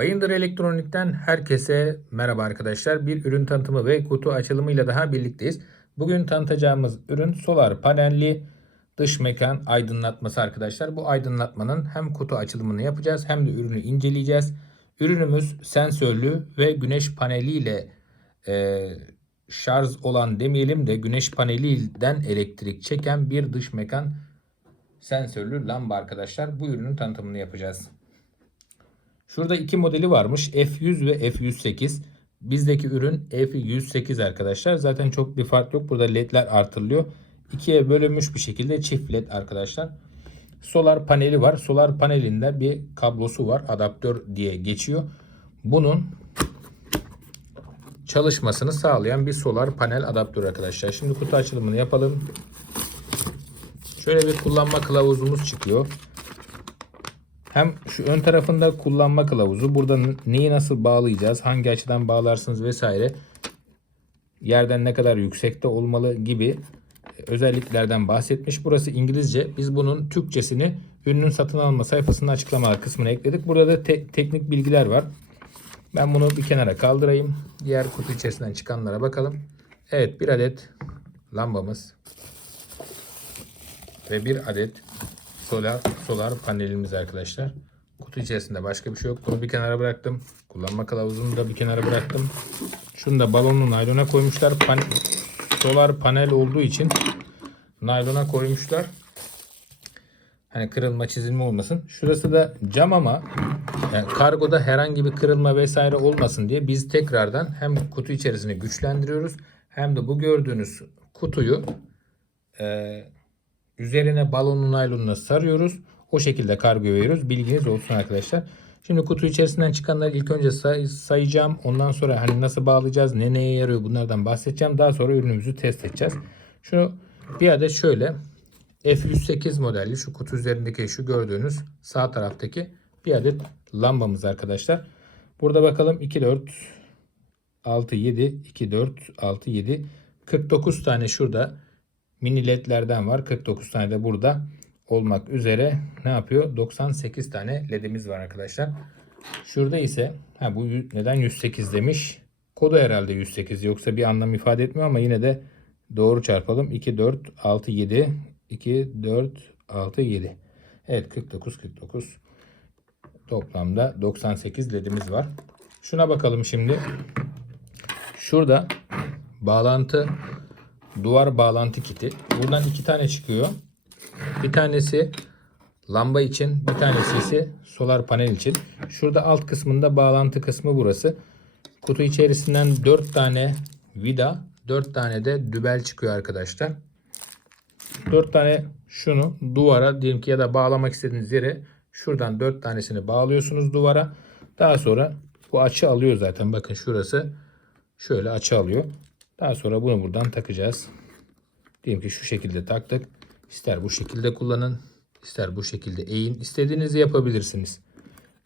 Bayındır Elektronik'ten herkese merhaba arkadaşlar. Bir ürün tanıtımı ve kutu açılımıyla daha birlikteyiz. Bugün tanıtacağımız ürün solar panelli dış mekan aydınlatması arkadaşlar. Bu aydınlatmanın hem kutu açılımını yapacağız hem de ürünü inceleyeceğiz. Ürünümüz sensörlü ve güneş paneliyle e, şarj olan demeyelim de güneş panelinden elektrik çeken bir dış mekan sensörlü lamba arkadaşlar. Bu ürünün tanıtımını yapacağız. Şurada iki modeli varmış. F100 ve F108. Bizdeki ürün F108 arkadaşlar. Zaten çok bir fark yok. Burada ledler artırılıyor. İkiye bölünmüş bir şekilde çift led arkadaşlar. Solar paneli var. Solar panelinde bir kablosu var. Adaptör diye geçiyor. Bunun çalışmasını sağlayan bir solar panel adaptörü arkadaşlar. Şimdi kutu açılımını yapalım. Şöyle bir kullanma kılavuzumuz çıkıyor. Hem şu ön tarafında kullanma kılavuzu. Burada neyi nasıl bağlayacağız, hangi açıdan bağlarsınız vesaire. Yerden ne kadar yüksekte olmalı gibi özelliklerden bahsetmiş. Burası İngilizce. Biz bunun Türkçesini ürünün satın alma sayfasının açıklamalar kısmına ekledik. Burada da te- teknik bilgiler var. Ben bunu bir kenara kaldırayım. Diğer kutu içerisinden çıkanlara bakalım. Evet bir adet lambamız ve bir adet solar solar panelimiz arkadaşlar. Kutu içerisinde başka bir şey yok. Bunu bir kenara bıraktım. Kullanma kılavuzunu da bir kenara bıraktım. Şunu da balonlu naylona koymuşlar. Pan solar panel olduğu için naylona koymuşlar. Hani kırılma çizilme olmasın. Şurası da cam ama yani kargoda herhangi bir kırılma vesaire olmasın diye biz tekrardan hem kutu içerisini güçlendiriyoruz hem de bu gördüğünüz kutuyu e, üzerine balonun naylonuna sarıyoruz. O şekilde kargo veriyoruz. Bilginiz olsun arkadaşlar. Şimdi kutu içerisinden çıkanları ilk önce say- sayacağım. Ondan sonra hani nasıl bağlayacağız, ne neye yarıyor bunlardan bahsedeceğim. Daha sonra ürünümüzü test edeceğiz. Şu bir adet şöyle F108 modelli şu kutu üzerindeki şu gördüğünüz sağ taraftaki bir adet lambamız arkadaşlar. Burada bakalım 2 4 6 7 2 4 6 7 49 tane şurada mini ledlerden var. 49 tane de burada olmak üzere ne yapıyor? 98 tane ledimiz var arkadaşlar. Şurada ise ha bu neden 108 demiş? Kodu herhalde 108 yoksa bir anlam ifade etmiyor ama yine de doğru çarpalım. 2 4 6 7 2 4 6 7. Evet 49 49. Toplamda 98 ledimiz var. Şuna bakalım şimdi. Şurada bağlantı duvar bağlantı kiti. Buradan iki tane çıkıyor. Bir tanesi lamba için, bir tanesi ise solar panel için. Şurada alt kısmında bağlantı kısmı burası. Kutu içerisinden 4 tane vida, 4 tane de dübel çıkıyor arkadaşlar. 4 tane şunu duvara diyelim ki ya da bağlamak istediğiniz yere şuradan 4 tanesini bağlıyorsunuz duvara. Daha sonra bu açı alıyor zaten. Bakın şurası şöyle açı alıyor. Daha sonra bunu buradan takacağız. Diyelim ki şu şekilde taktık. İster bu şekilde kullanın. ister bu şekilde eğin. İstediğinizi yapabilirsiniz.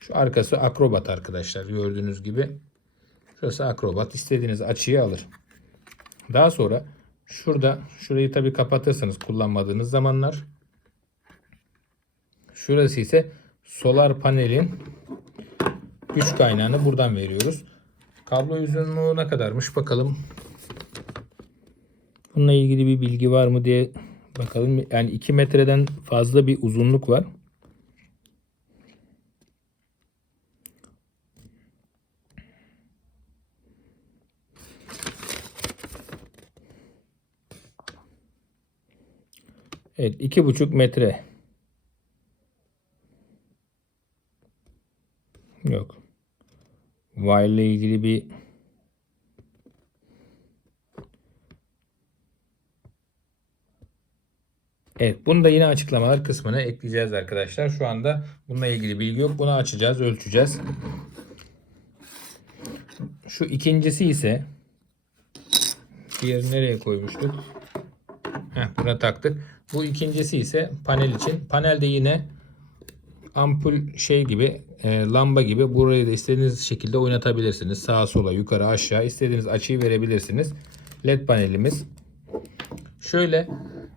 Şu arkası akrobat arkadaşlar. Gördüğünüz gibi. Şurası akrobat. İstediğiniz açıyı alır. Daha sonra şurada şurayı tabi kapatırsınız kullanmadığınız zamanlar. Şurası ise solar panelin güç kaynağını buradan veriyoruz. Kablo uzunluğu ne kadarmış bakalım. Bununla ilgili bir bilgi var mı diye bakalım. Yani 2 metreden fazla bir uzunluk var. Evet iki buçuk metre. Yok. Wire ile ilgili bir Evet bunu da yine açıklamalar kısmına ekleyeceğiz arkadaşlar. Şu anda bununla ilgili bilgi yok. Bunu açacağız, ölçeceğiz. Şu ikincisi ise diğeri nereye koymuştuk? Heh, buna taktık. Bu ikincisi ise panel için. Panelde yine ampul şey gibi e, lamba gibi burayı da istediğiniz şekilde oynatabilirsiniz. Sağa sola yukarı aşağı istediğiniz açıyı verebilirsiniz. LED panelimiz. Şöyle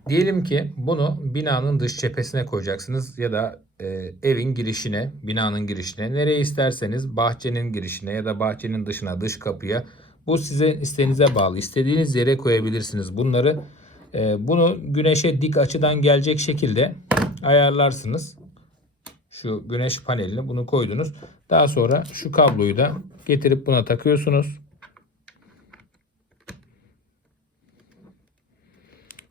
diyelim ki bunu binanın dış cephesine koyacaksınız ya da e, evin girişine, binanın girişine, nereye isterseniz bahçenin girişine ya da bahçenin dışına, dış kapıya bu size isteğinize bağlı. İstediğiniz yere koyabilirsiniz bunları. E, bunu güneşe dik açıdan gelecek şekilde ayarlarsınız. Şu güneş panelini bunu koydunuz. Daha sonra şu kabloyu da getirip buna takıyorsunuz.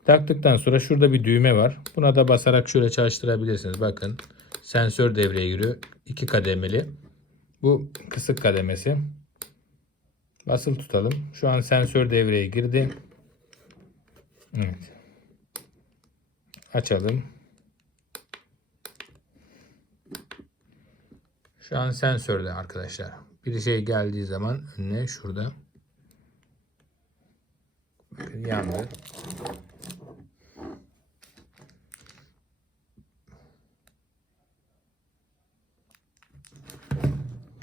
Taktıktan sonra şurada bir düğme var. Buna da basarak şöyle çalıştırabilirsiniz. Bakın sensör devreye giriyor. İki kademeli. Bu kısık kademesi. Basılı tutalım. Şu an sensör devreye girdi. Evet. Açalım. Şu an sensörde arkadaşlar. Bir şey geldiği zaman önüne şurada. Bakın yandı.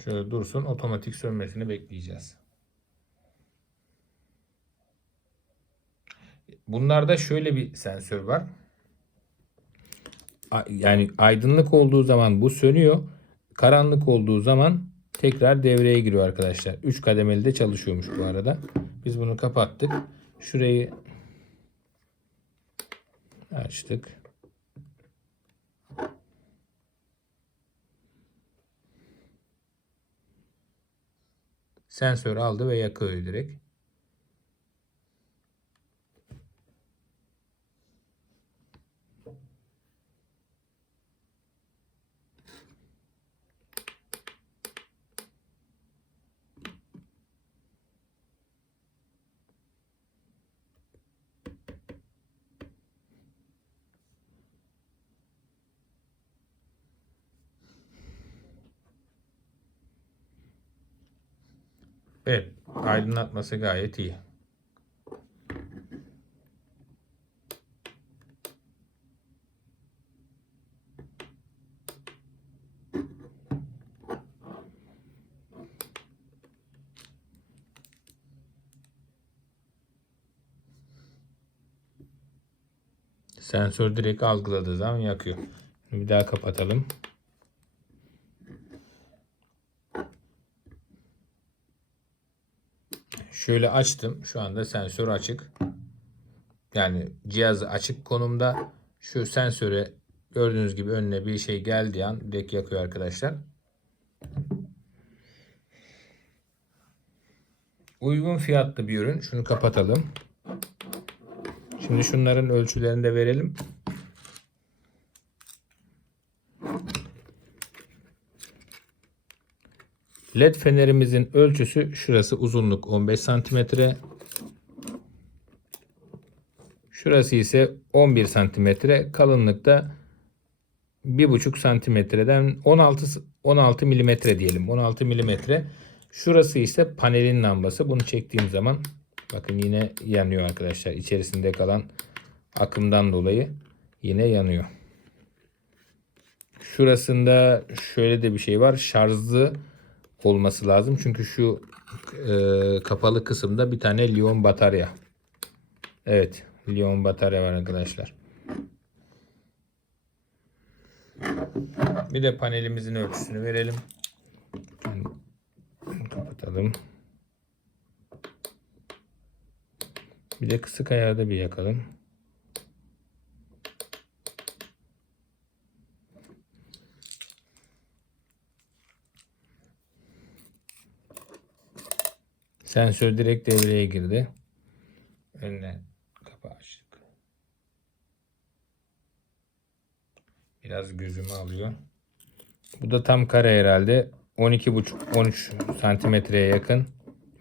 Şöyle dursun otomatik sönmesini bekleyeceğiz. Bunlarda şöyle bir sensör var. Yani aydınlık olduğu zaman bu sönüyor. Karanlık olduğu zaman tekrar devreye giriyor arkadaşlar. 3 kademeli de çalışıyormuş bu arada. Biz bunu kapattık. Şurayı açtık. Sensör aldı ve yakıyor direkt. Evet, aydınlatması gayet iyi. Sensör direkt algıladığı zaman yakıyor. Bir daha kapatalım. Şöyle açtım. Şu anda sensör açık. Yani cihazı açık konumda. Şu sensöre gördüğünüz gibi önüne bir şey geldiği an direkt yakıyor arkadaşlar. Uygun fiyatlı bir ürün. Şunu kapatalım. Şimdi şunların ölçülerini de verelim. LED fenerimizin ölçüsü şurası uzunluk 15 santimetre. Şurası ise 11 santimetre. Kalınlıkta 1,5 santimetreden 16 16 milimetre diyelim. 16 milimetre. Şurası ise panelin lambası. Bunu çektiğim zaman bakın yine yanıyor arkadaşlar. İçerisinde kalan akımdan dolayı yine yanıyor. Şurasında şöyle de bir şey var. Şarjlı olması lazım. Çünkü şu e, kapalı kısımda bir tane liyon batarya. Evet. Liyon batarya var arkadaşlar. Bir de panelimizin ölçüsünü verelim. Kapatalım. Bir de kısık ayağı da bir yakalım. Sensör direkt devreye girdi. Önüne kapağı açtık. Biraz gözümü alıyor. Bu da tam kare herhalde. 12,5-13 santimetreye yakın.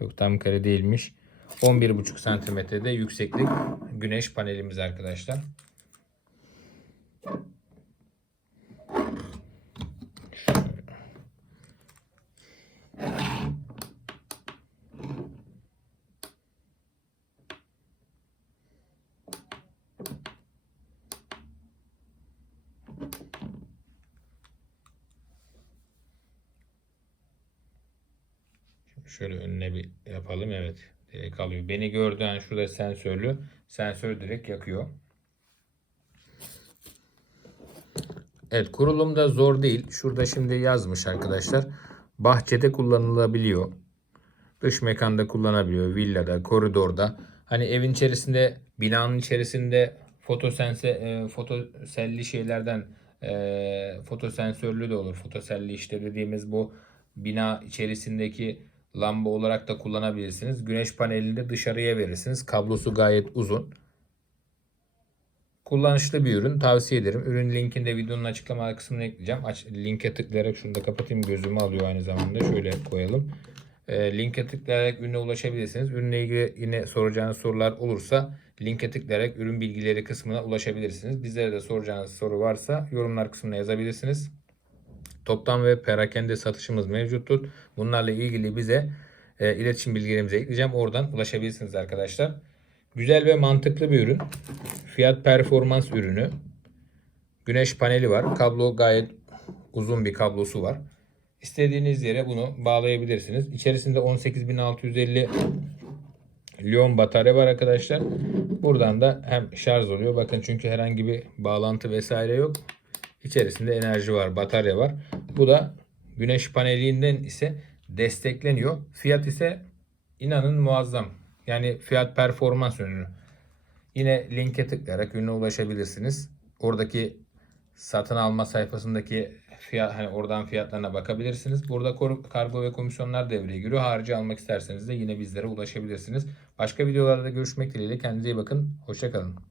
Yok tam kare değilmiş. 11,5 santimetrede yükseklik güneş panelimiz arkadaşlar. Şöyle önüne bir yapalım. Evet. Direkt alıyor. Beni gördüğü an şurada sensörlü. Sensör direkt yakıyor. Evet kurulum da zor değil. Şurada şimdi yazmış arkadaşlar. Bahçede kullanılabiliyor. Dış mekanda kullanabiliyor. Villada, koridorda. Hani evin içerisinde, binanın içerisinde fotosense, e, fotoselli şeylerden e, fotosensörlü de olur. Fotoselli işte dediğimiz bu bina içerisindeki lamba olarak da kullanabilirsiniz. Güneş panelini de dışarıya verirsiniz. Kablosu gayet uzun. Kullanışlı bir ürün. Tavsiye ederim. Ürün linkini de videonun açıklama kısmına ekleyeceğim. Aç, linke tıklayarak şunu da kapatayım. Gözümü alıyor aynı zamanda. Şöyle koyalım. E, linke tıklayarak ürüne ulaşabilirsiniz. Ürünle ilgili yine soracağınız sorular olursa linke tıklayarak ürün bilgileri kısmına ulaşabilirsiniz. Bizlere de soracağınız soru varsa yorumlar kısmına yazabilirsiniz. Toptan ve perakende satışımız mevcuttur. Bunlarla ilgili bize e, iletişim bilgilerimizi ekleyeceğim. Oradan ulaşabilirsiniz arkadaşlar. Güzel ve mantıklı bir ürün. Fiyat performans ürünü. Güneş paneli var. Kablo gayet uzun bir kablosu var. İstediğiniz yere bunu bağlayabilirsiniz. İçerisinde 18650 Lion batarya var arkadaşlar. Buradan da hem şarj oluyor. Bakın çünkü herhangi bir bağlantı vesaire yok. İçerisinde enerji var, batarya var. Bu da güneş panelinden ise destekleniyor. Fiyat ise inanın muazzam. Yani fiyat performans ürünü. Yine linke tıklayarak ürüne ulaşabilirsiniz. Oradaki satın alma sayfasındaki fiyat hani oradan fiyatlarına bakabilirsiniz. Burada kargo ve komisyonlar devreye giriyor. Harici almak isterseniz de yine bizlere ulaşabilirsiniz. Başka videolarda görüşmek dileğiyle kendinize iyi bakın. Hoşçakalın.